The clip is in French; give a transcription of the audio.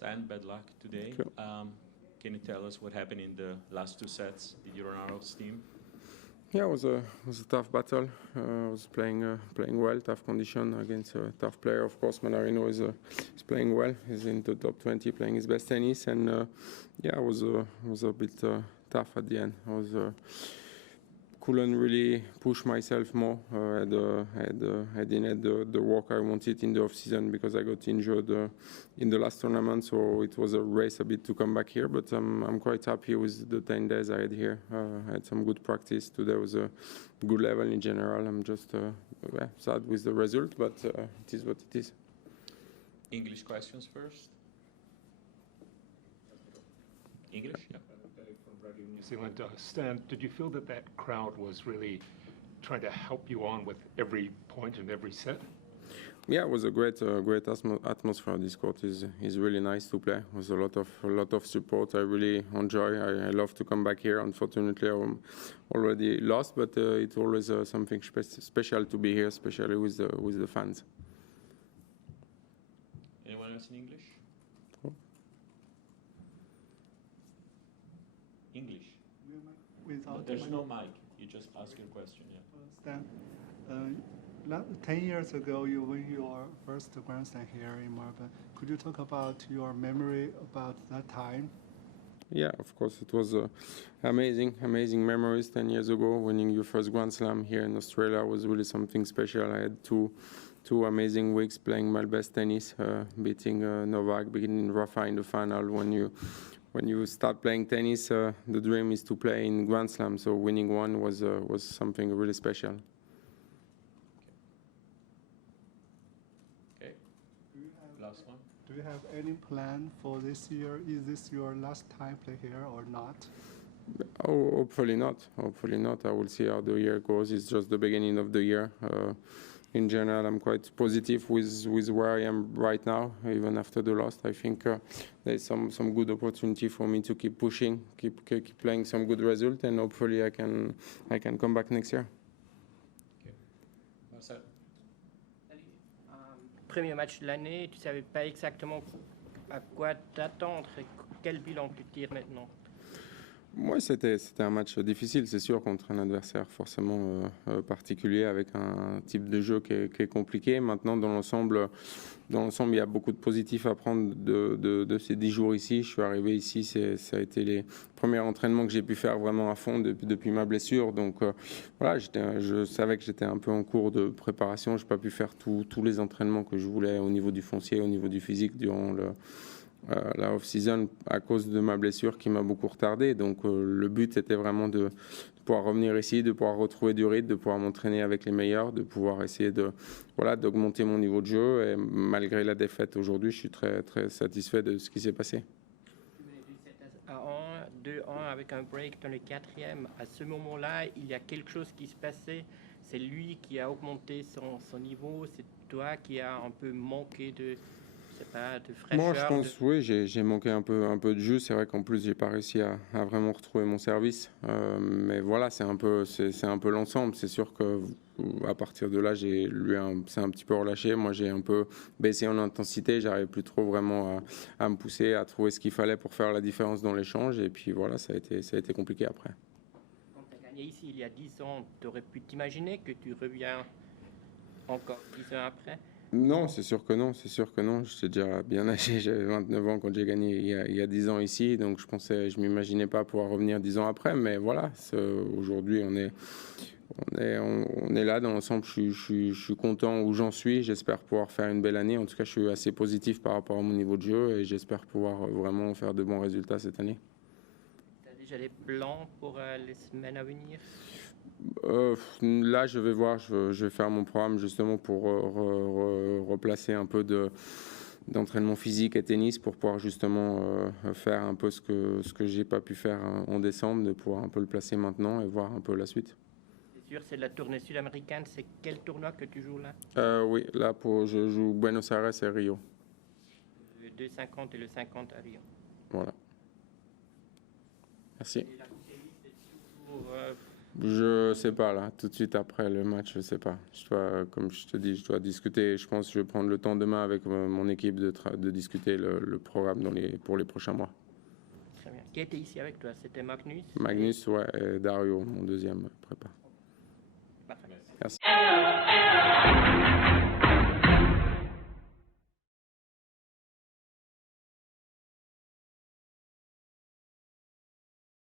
Stan, bad luck today. Thank you. Can you tell us what happened in the last two sets? Did you run out of steam? Yeah, it was a tough battle. I was playing well, tough condition against a tough player. Of course, Mannarino is playing well. He's in the top 20, playing his best tennis, and yeah, it was a bit tough at the end. Couldn't really push myself more. I didn't have the work I wanted in the off season because I got injured in the last tournament. So it was a race a bit to come back here. But I'm quite happy with the 10 days I had here. I had some good practice. Today was a good level in general. I'm just sad with the result, but it is what it is. English questions first. English, yeah. From New Zealand. Stan, did you feel that crowd was really trying to help you on with every point and every set? Yeah, it was a great atmosphere. This court is really nice to play. It was a lot of support. I really enjoy. I love to come back here. Unfortunately, I'm already lost, but it's always something special to be here, especially with the fans. Anyone else in English? English. But there's no mic. You just ask your question. Yeah. Stan, 10 years ago, you won your first Grand Slam here in Melbourne. Could you talk about your memory about that time? Yeah, of course, it was amazing memories. 10 years ago, winning your first Grand Slam here in Australia was really something special. I had two amazing weeks playing my best tennis, beating Novak, beating Rafa in the final. When you start playing tennis, the dream is to play in Grand Slam. So winning one was something really special. Okay. Last one. Do you have any plan for this year? Is this your last time play here or not? Oh, hopefully not. Hopefully not. I will see how the year goes. It's just the beginning of the year. In general, I'm quite positive with where I am right now, even after the loss. I think there's some good opportunity for me to keep pushing, keep playing some good result, and hopefully I can come back next year. Okay. Marcel. Premier match de l'année, tu ne savais pas exactement à quoi t'attendre et quel bilan tu tires maintenant? Moi, c'était un match difficile, c'est sûr, contre un adversaire forcément particulier, avec un type de jeu qui est compliqué. Maintenant, dans l'ensemble, il y a beaucoup de positifs à prendre de ces 10 jours ici. Je suis arrivé ici, ça a été les premiers entraînements que j'ai pu faire vraiment à fond depuis ma blessure. Donc voilà, je savais que j'étais un peu en cours de préparation. Je n'ai pas pu faire tous les entraînements que je voulais au niveau du foncier, au niveau du physique durant la off-season à cause de ma blessure qui m'a beaucoup retardé. Donc le but était vraiment de pouvoir revenir ici, de pouvoir retrouver du rythme, de pouvoir m'entraîner avec les meilleurs, de pouvoir essayer d'augmenter mon niveau de jeu. Et malgré la défaite aujourd'hui, je suis très, très satisfait de ce qui s'est passé. Tu menais 2-1 avec un break dans le 4e. À ce moment-là, il y a quelque chose qui se passait. C'est lui qui a augmenté son niveau. C'est toi qui a un peu manqué de fraîcheur. Moi, je pense, oui, j'ai manqué un peu de jeu. C'est vrai qu'en plus, j'ai pas réussi à vraiment retrouver mon service. Mais voilà, c'est un peu l'ensemble. C'est sûr que à partir de là, c'est un petit peu relâché. Moi, j'ai un peu baissé en intensité. J'arrivais plus trop vraiment à me pousser, à trouver ce qu'il fallait pour faire la différence dans l'échange. Et puis voilà, ça a été compliqué après. Quand tu as gagné ici il y a 10 ans, tu aurais pu t'imaginer que tu reviens encore 10 ans après? Non, c'est sûr que non. J'étais déjà bien âgé, j'avais 29 ans quand j'ai gagné il y a 10 ans ici, donc je m'imaginais pas pouvoir revenir 10 ans après, mais voilà, aujourd'hui on est là dans l'ensemble, je suis content où j'en suis, j'espère pouvoir faire une belle année, en tout cas je suis assez positif par rapport à mon niveau de jeu et j'espère pouvoir vraiment faire de bons résultats cette année. Tu as déjà des plans pour les semaines à venir? Là, je vais voir, je vais faire mon programme justement pour replacer un peu d'entraînement physique et tennis pour pouvoir justement faire un peu ce que j'ai pas pu faire en décembre, de pouvoir un peu le placer maintenant et voir un peu la suite. C'est sûr, c'est la tournée sud-américaine. C'est quel tournoi que tu joues là? Oui, là je joue Buenos Aires et Rio. Le 250 et le 50 à Rio. Voilà. Merci. Et la Coupe Davis, c'est toujours Je sais pas là, tout de suite après le match, je sais pas. Comme je te dis, je dois discuter. Je pense que je vais prendre le temps demain avec mon équipe de discuter le programme pour les prochains mois. Très bien. Qui était ici avec toi? C'était Magnus? Magnus, ouais, et Dario, mon deuxième prépa. Parfait. Merci.